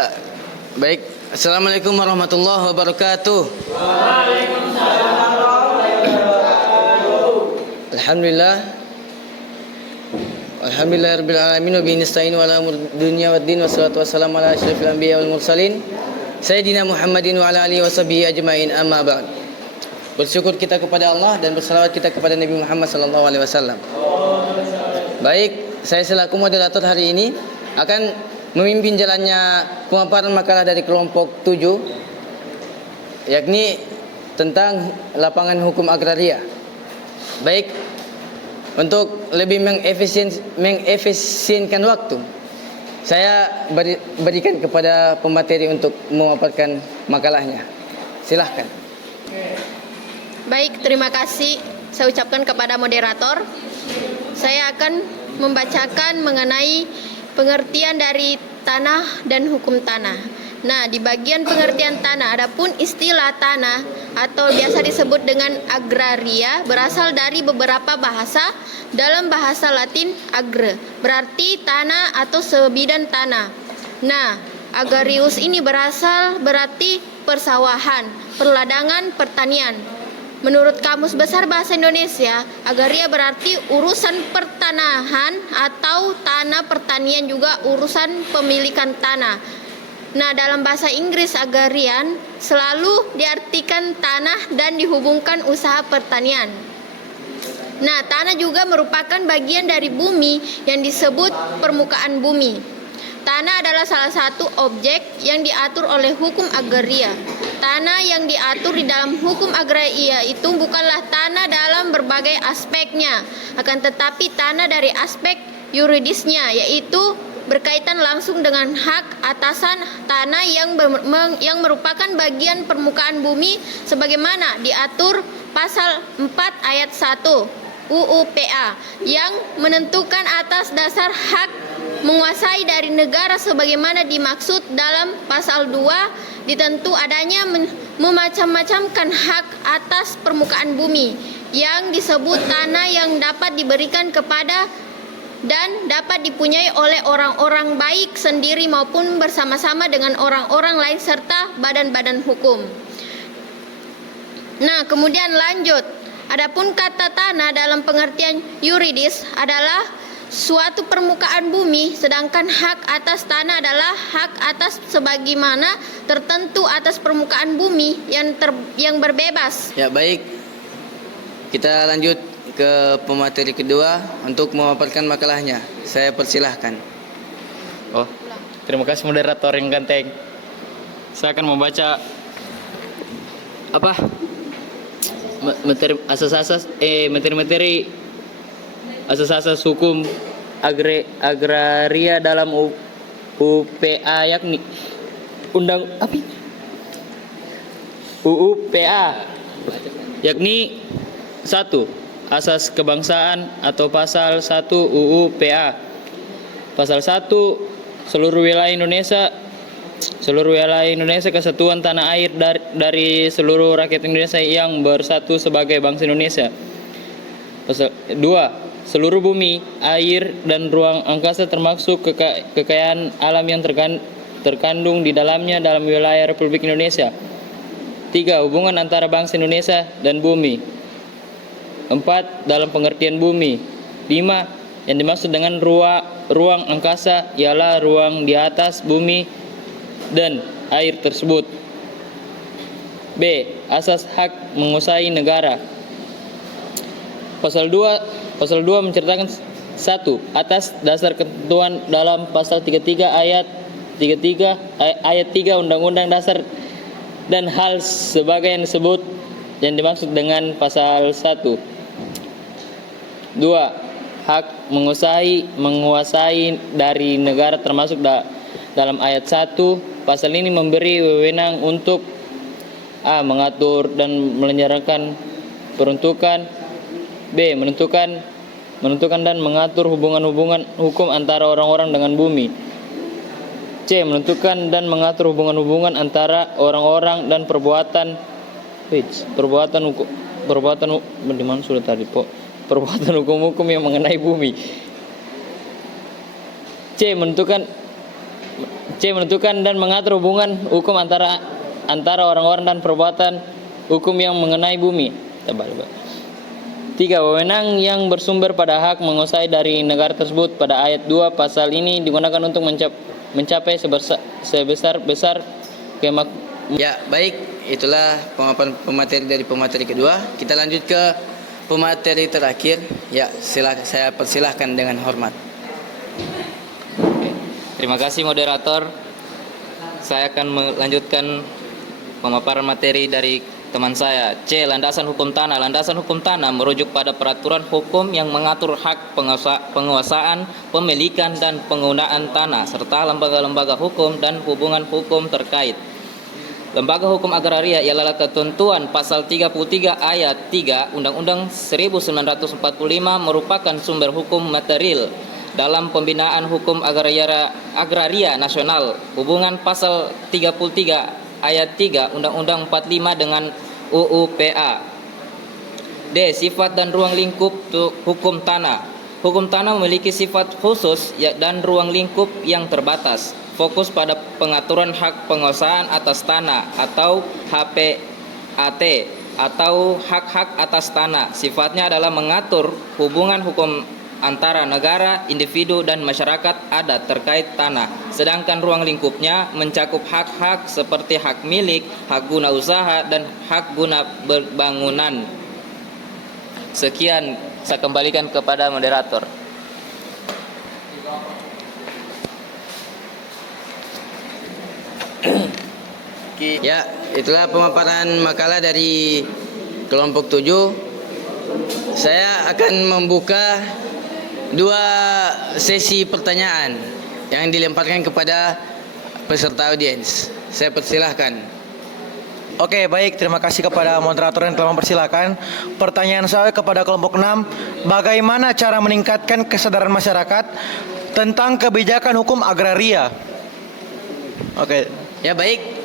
Ya, baik. Assalamualaikum warahmatullahi wabarakatuh. Alhamdulillah. Alhamdulillahirabbil alamin wa bihi nasta'in wa ala umur dunya waddin wassalatu wassalamu ala asyrofil anbiya wal mursalin sayyidina Muhammadin wa ala alihi washabihi ajmain, amma ba'd. Bersyukur kita kepada Allah dan bersalawat kita kepada Nabi Muhammad sallallahu alaihi wasallam. Baik, saya selaku moderator hari ini akan memimpin jalannya pemaparan makalah dari kelompok 7, yakni tentang lapangan hukum agraria. Baik, untuk lebih mengefisienkan waktu, saya berikan kepada pemateri untuk memaparkan makalahnya. Silahkan. Baik, terima kasih saya ucapkan kepada moderator. Saya akan membacakan mengenai pengertian dari tanah dan hukum tanah. Nah, di bagian pengertian tanah, adapun istilah tanah atau biasa disebut dengan agraria berasal dari beberapa bahasa. Dalam bahasa Latin, agre berarti tanah atau sebidang tanah. Nah, agrarius ini berarti persawahan, perladangan, pertanian. Menurut Kamus Besar Bahasa Indonesia, agraria berarti urusan pertanahan atau tanah pertanian, juga urusan pemilikan tanah. Nah, dalam bahasa Inggris, agrarian selalu diartikan tanah dan dihubungkan usaha pertanian. Nah, tanah juga merupakan bagian dari bumi yang disebut permukaan bumi. Tanah adalah salah satu objek yang diatur oleh hukum agraria. Tanah yang diatur di dalam hukum agraria itu bukanlah tanah dalam berbagai aspeknya, akan tetapi tanah dari aspek yuridisnya, yaitu berkaitan langsung dengan hak atasan tanah yang merupakan bagian permukaan bumi sebagaimana diatur pasal 4 ayat 1 UU PA yang menentukan atas dasar hak menguasai dari negara sebagaimana dimaksud dalam pasal 2, ditentu adanya memacam-macamkan hak atas permukaan bumi yang disebut tanah yang dapat diberikan kepada dan dapat dipunyai oleh orang-orang baik sendiri maupun bersama-sama dengan orang-orang lain serta badan-badan hukum. Nah, kemudian lanjut. Adapun kata tanah dalam pengertian yuridis adalah suatu permukaan bumi, sedangkan hak atas tanah adalah hak atas sebagaimana tertentu atas permukaan bumi yang berbebas. Ya, baik. Kita lanjut ke pemateri kedua untuk memaparkan makalahnya. Saya persilahkan. Oh, terima kasih moderator yang ganteng. Saya akan membaca materi asas-asas hukum agraria dalam UPA, yakni UUPA, yakni 1. Asas kebangsaan atau pasal 1 UUPA. Pasal 1, seluruh wilayah Indonesia kesatuan tanah air dari seluruh rakyat Indonesia yang bersatu sebagai bangsa Indonesia. Pasal 2, seluruh bumi, air dan ruang angkasa termasuk kekayaan alam yang terkandung di dalamnya dalam wilayah Republik Indonesia. 3, hubungan antara bangsa Indonesia dan bumi. 4, dalam pengertian bumi. 5, yang dimaksud dengan ruang angkasa ialah ruang di atas bumi dan air tersebut. B. Asas hak menguasai negara. Pasal 2 menceritakan 1. Atas dasar ketentuan dalam pasal 33 ayat 3 Undang-Undang Dasar dan hal sebagai yang disebut yang dimaksud dengan pasal 1. 2. Hak menguasai dari negara termasuk dalam ayat 1. Pasal ini memberi wewenang untuk A. Mengatur dan menyelenggarakan peruntukan. B. Menentukan dan mengatur hubungan-hubungan hukum antara orang-orang dengan bumi. C. Menentukan dan mengatur hubungan-hubungan antara orang-orang dan perbuatan hukum-hukum yang mengenai bumi. C. Menentukan dan mengatur hubungan hukum antara orang-orang dan perbuatan hukum yang mengenai bumi. 3. Wewenang yang bersumber pada hak menguasai dari negara tersebut. Pada ayat 2 pasal ini digunakan untuk mencapai sebesar-besar Ya, baik. Itulah pemaparan pemateri dari pemateri kedua. Kita lanjut ke pemateri terakhir. Ya, saya persilahkan dengan hormat. Oke. Terima kasih moderator. Saya akan melanjutkan pemaparan materi dari teman saya. C. Landasan hukum tanah. Landasan hukum tanah merujuk pada peraturan hukum yang mengatur hak penguasaan, pemilikan, dan penggunaan tanah serta lembaga-lembaga hukum dan hubungan hukum terkait. Lembaga hukum agraria ialah ketentuan pasal 33 ayat 3 Undang-Undang 1945 merupakan sumber hukum material dalam pembinaan hukum agraria nasional. Hubungan pasal 33 ayat 3 Undang-Undang 45 dengan UU PA. D. Sifat dan ruang lingkup hukum tanah. Hukum tanah memiliki sifat khusus dan ruang lingkup yang terbatas. Fokus pada pengaturan hak penguasaan atas tanah atau HPAT atau hak-hak atas tanah. Sifatnya adalah mengatur hubungan hukum antara negara, individu, dan masyarakat adat terkait tanah. Sedangkan ruang lingkupnya mencakup hak-hak seperti hak milik, hak guna usaha, dan hak guna berbangunan. Sekian, saya kembalikan kepada moderator. Ya, itulah pemaparan makalah dari kelompok 7. Saya akan membuka 2 sesi pertanyaan yang dilemparkan kepada peserta audiens. Saya persilahkan. Oke, baik. Terima kasih kepada moderator yang telah mempersilahkan. Pertanyaan saya kepada kelompok 6, bagaimana cara meningkatkan kesadaran masyarakat tentang kebijakan hukum agraria? Oke. Ya, baik.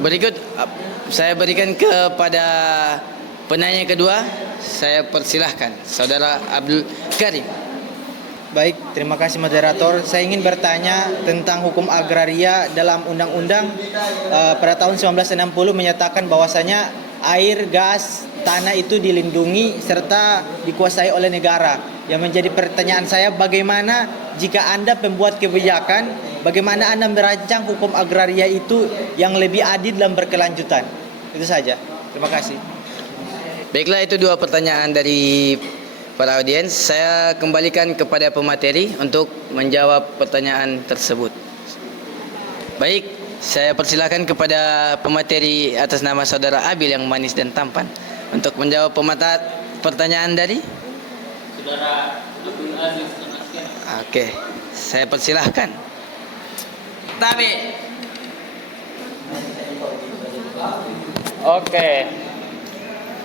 Berikut saya berikan kepada penanya kedua. Saya persilahkan Saudara Abdul Karim. Baik, terima kasih moderator. Saya ingin bertanya tentang hukum agraria dalam undang-undang pada tahun 1960 menyatakan bahwasanya air, gas, tanah itu dilindungi serta dikuasai oleh negara. Yang menjadi pertanyaan saya, bagaimana jika Anda pembuat kebijakan, bagaimana Anda merancang hukum agraria itu yang lebih adil dan berkelanjutan? Itu saja. Terima kasih. Baiklah, itu 2 pertanyaan dari para audiens. Saya kembalikan kepada pemateri untuk menjawab pertanyaan tersebut. Baik, saya persilakan kepada pemateri atas nama Saudara Abil yang manis dan tampan untuk menjawab pertanyaan dari Saudara Abdul Aziz. Oke, saya persilahkan. Tapi Oke.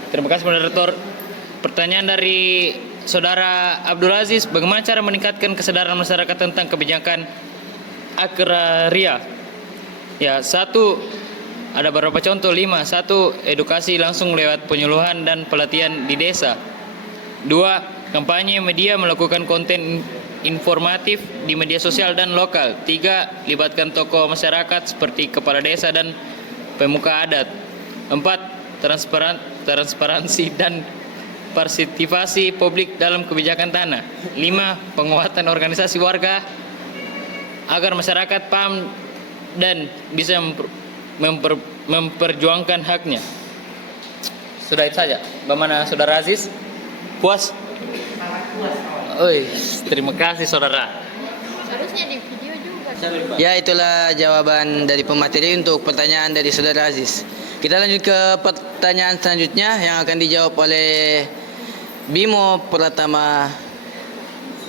Terima kasih moderator. Pertanyaan dari Saudara Abdul Aziz, bagaimana cara meningkatkan kesadaran masyarakat tentang kebijakan agraria? Ya, 1, ada beberapa contoh. 5, 1, edukasi langsung lewat penyuluhan dan pelatihan di desa. 2, kampanye media melakukan konten informatif di media sosial dan lokal. 3, libatkan tokoh masyarakat seperti kepala desa dan pemuka adat. 4, transparansi dan partisipasi publik dalam kebijakan tanah. 5, penguatan organisasi warga agar masyarakat paham dan bisa memperjuangkan haknya. Sudah itu saja. Bagaimana Saudara Aziz? Puas? Oi, terima kasih Saudara. Seharusnya di video juga. ya, itulah jawaban dari pemateri untuk pertanyaan dari Saudara Aziz. Kita lanjut ke pertanyaan selanjutnya yang akan dijawab oleh Bimo Pratama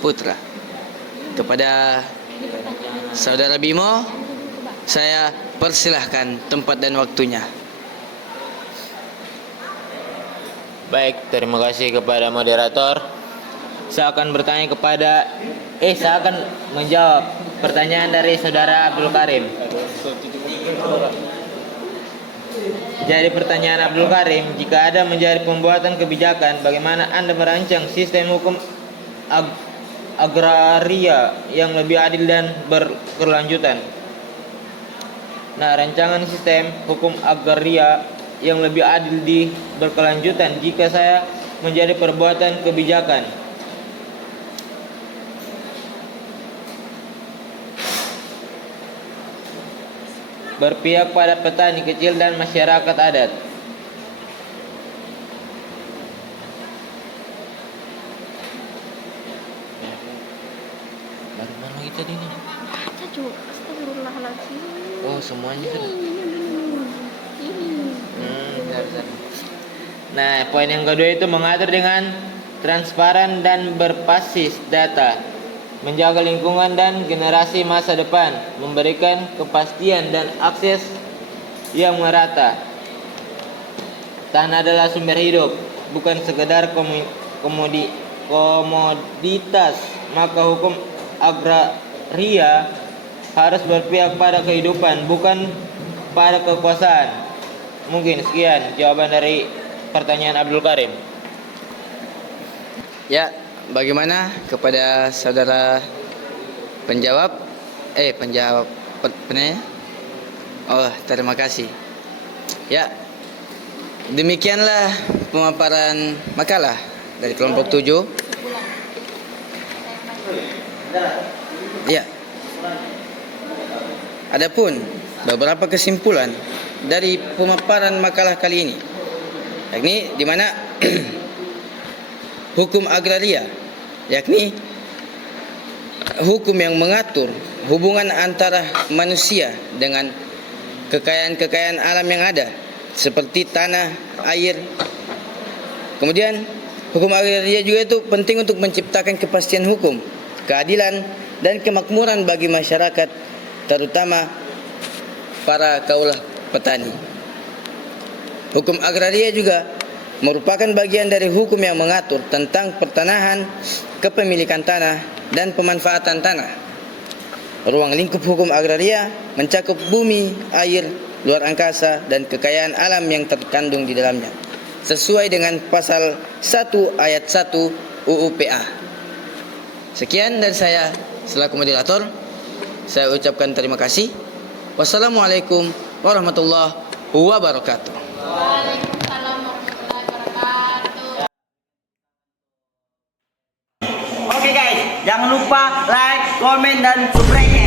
Putra. Kepada Saudara Bimo, saya persilahkan tempat dan waktunya. Baik, terima kasih kepada moderator. Saya akan menjawab pertanyaan dari Saudara Abdul Karim. Jadi pertanyaan Abdul Karim, jika ada menjadi pembuatan kebijakan, bagaimana Anda merancang sistem hukum agraria yang lebih adil dan berkelanjutan? Nah, rancangan sistem hukum agraria yang lebih adil di berkelanjutan jika saya menjadi perbuatan kebijakan. Berpihak pada petani kecil dan masyarakat adat. Baru mana lagi tadi nih? Baca Cuk. Astagfirullahaladzim. Oh, semuanya sudah. Bentar. Nah, poin yang kedua itu mengatur dengan transparan dan berbasis data, menjaga lingkungan dan generasi masa depan, memberikan kepastian dan akses yang merata. Tanah adalah sumber hidup, bukan sekedar komoditas. Maka hukum agraria harus berpihak pada kehidupan, bukan pada kekuasaan. Mungkin sekian jawaban dari pertanyaan Abdul Karim. Ya, bagaimana kepada saudara penjawab? Penanya? Oh, terima kasih. Ya, demikianlah pemaparan makalah dari kelompok 7. Ya. Adapun beberapa kesimpulan dari pemaparan makalah kali ini, yakni di mana hukum agraria, yakni hukum yang mengatur hubungan antara manusia dengan kekayaan-kekayaan alam yang ada seperti tanah, air. Kemudian hukum agraria juga itu penting untuk menciptakan kepastian hukum, keadilan dan kemakmuran bagi masyarakat, terutama para kaulah petani. Hukum agraria juga merupakan bagian dari hukum yang mengatur tentang pertanahan, kepemilikan tanah, dan pemanfaatan tanah. Ruang lingkup hukum agraria mencakup bumi, air, luar angkasa, dan kekayaan alam yang terkandung di dalamnya, sesuai dengan pasal 1 ayat 1 UU PA. Sekian dari saya selaku moderator. Saya ucapkan terima kasih. Wassalamualaikum warahmatullahi wabarakatuh. Waalaikumsalam warahmatullahi wabarakatuh. Oke guys, jangan lupa like, komen, dan subscribe.